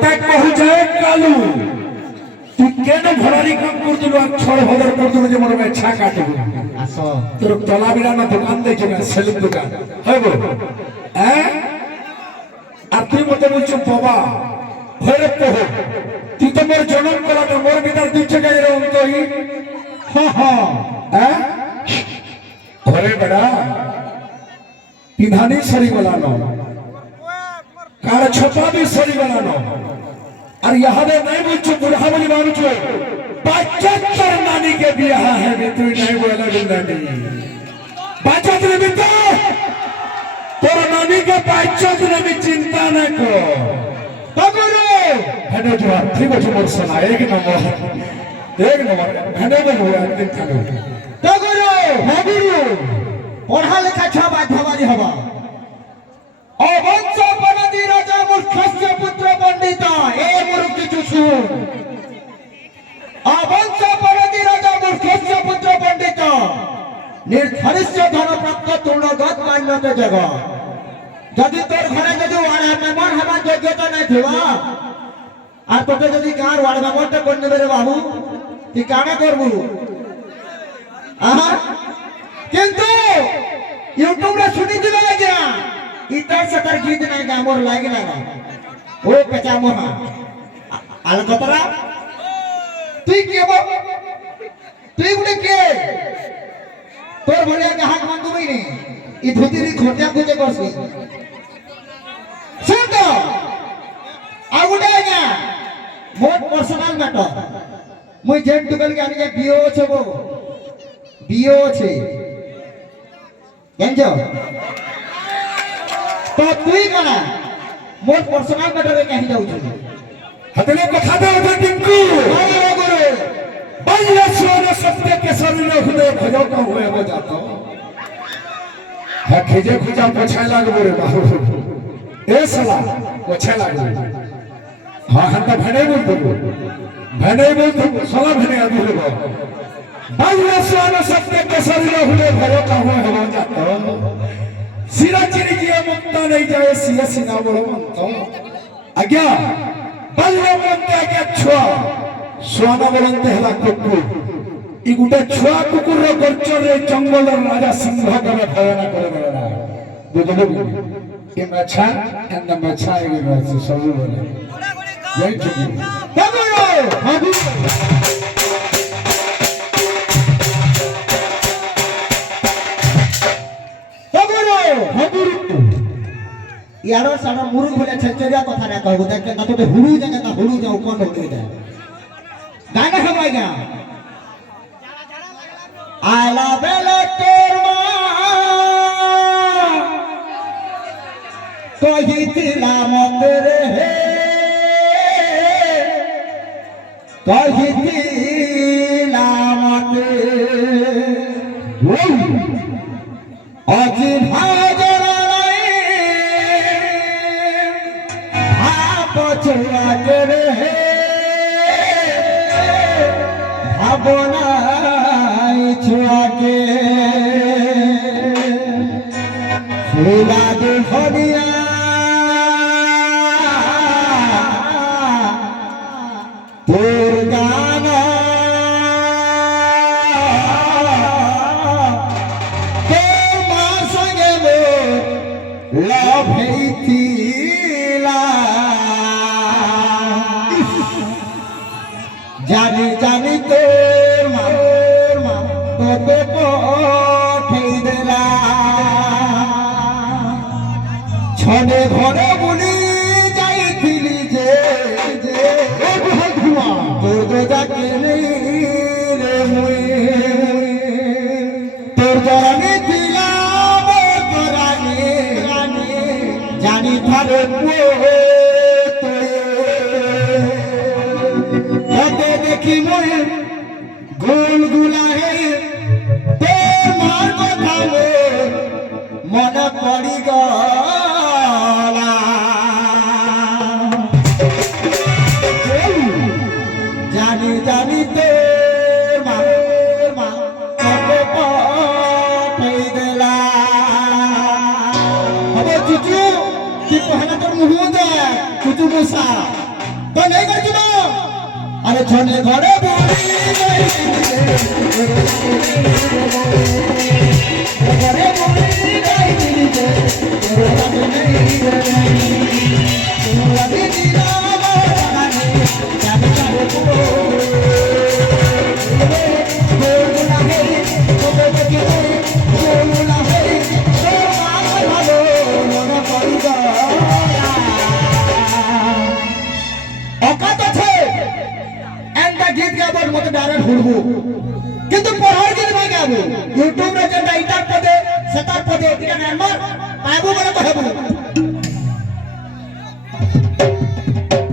তাই কহু যায় কালু তুই কেন ভরারি কাম করছিল আর ছড় ভদর করছিল যে মোর মেছা কাটব আস তোর তলা বিরানা দোকান দেখে না সেলুন দোকান হইব হ্যাঁ আর তুই মতে বলছো বাবা হরে কহ তুই তো মোর জনম কলা তো মোর বিদার দুই জায়গায় এরকম তুই হ্যাঁ ঘরে বেড়া পিধানি সরি গলানো কার ছপা भी সরি গলানো আর ইহাদে নাই বলছো বুড়া বলি মানুছো 75 নানি के বিয়াহ है বে তুই নাই বলা বিন্দানি বাচ্চা দিলে বিতো তোর নানি के 75 আমি চিন্তা না কর তগরো হেডো জোয়ার ঠিক আছে মোর সোনা এক নম্বর হেডো বলো একদিন থাকো তগরো হাবিরু পড়া লেখা ছ বাধ্যবাদী হবা অবংশ বনদি রাজা মূর্খস্য পুত্র পণ্ডিত এ মোর কিছু শুন অবংশ বনদি রাজা মূর্খস্য পুত্র পণ্ডিত নির্ধারিত ধনপ্রাপ্ত তৃণগত মান্যত জগ যদি তোর ঘরে যদি ওয়ার্ড মেম্বার হবার যোগ্যতা নাই থিবা আর তোকে যদি গাঁর ওয়ার্ড মেম্বারটা করে নেবে রে বাবু তুই কানে করবু কিন্তু ইউটিউব রে শুনি দিবে লাগিয়া ইতার সতার গীত নাই গামর লাগি লাগা ও পেচা মোহা আল কতরা তুই কে বল তুই গুনে কে তোর ভলিয়া গাহক মানগুবই নি ই ধুতিরি খটিয়া খুঁজে করছি শুন তো আর গুনে আজ্ঞা মোর পার্সোনাল ম্যাটার মুই যেন টুকেল কে আনিকে বিও আছে গো বিও আছে জানছো তো তুই কানা মোর পার্সোনাল ম্যাটারে কাহি যাউছ হাতলে কথা দে ওঠে টিঙ্কু আরে গুরু বাইরে সোনা সত্যে के शरीर हुए भजो का हुए हो जाता है खिजे खुजा पोछाय लागबो रे बाबू ए साला पोछाय लागबो हां हम तो भने बोलतो साला भने आदि होबो বাইরে সোনা সত্যে के शरीर हुए भजो का हुए हो जाता सिरा चिरी किया मुक्ता नहीं जाए सिया सिना बड़ो मंतो आज्ञा बल्ले बोलते आज्ञा छुआ सोना बोलते हला कुकु इ गुटे छुआ कुकुर रो गोचर रे जंगल राजा सिंह करे भयना करे बेरा बुझलो कि मछा एंड मछा ए गयो सब बोले जय छुकी तगरो हाबी यारो सारा मुरुग भले छचरिया कथा ना कहबो देख ना तो हुरु जगह ना हुरु जाऊ कोन होके दे गाना हमाइगा आला बेला तोर मां कहि तिला मंदिर हे कहि तिला मंदिर अजी भाजर छुआ के रहे भावनाई छुआ के फूला दे हरिया तोर गाना तोर मां संगे वो लव थी जानी जानी तोर मां तो ठेई देला छने घरे बुली जाइथिली जे तोर जो जाके नहीं रे मुई तोर जरानी दिला मोर तोरानी जानी थारे पुओ देखी मोहे गोल गुला है तो मार को थामो मन पड़ी गला जानी जानी तो मार को पई देला अब चुचू कि पहला तो मुंह दे चुचू मुसा তো নেই করছি না আরে ছনে ঘরে বলি ঘরে বলি গাই দিতে রাতে নেই রে রাতে দিনা বাগানে জানি কারে পুরো গোলা হে তোকে দেখে গোলা হে তোর মা ভালো মনে পড়ি গো অকাত আছে একটা গীত গাবার মতো ডাইরেক্ট ঘুরবো কিন্তু পড়ার গীত না গাবো ইউটিউব রে যেটা ইটার পদে সেটার পদে এটা নাম্বার পাবো বলে কহবো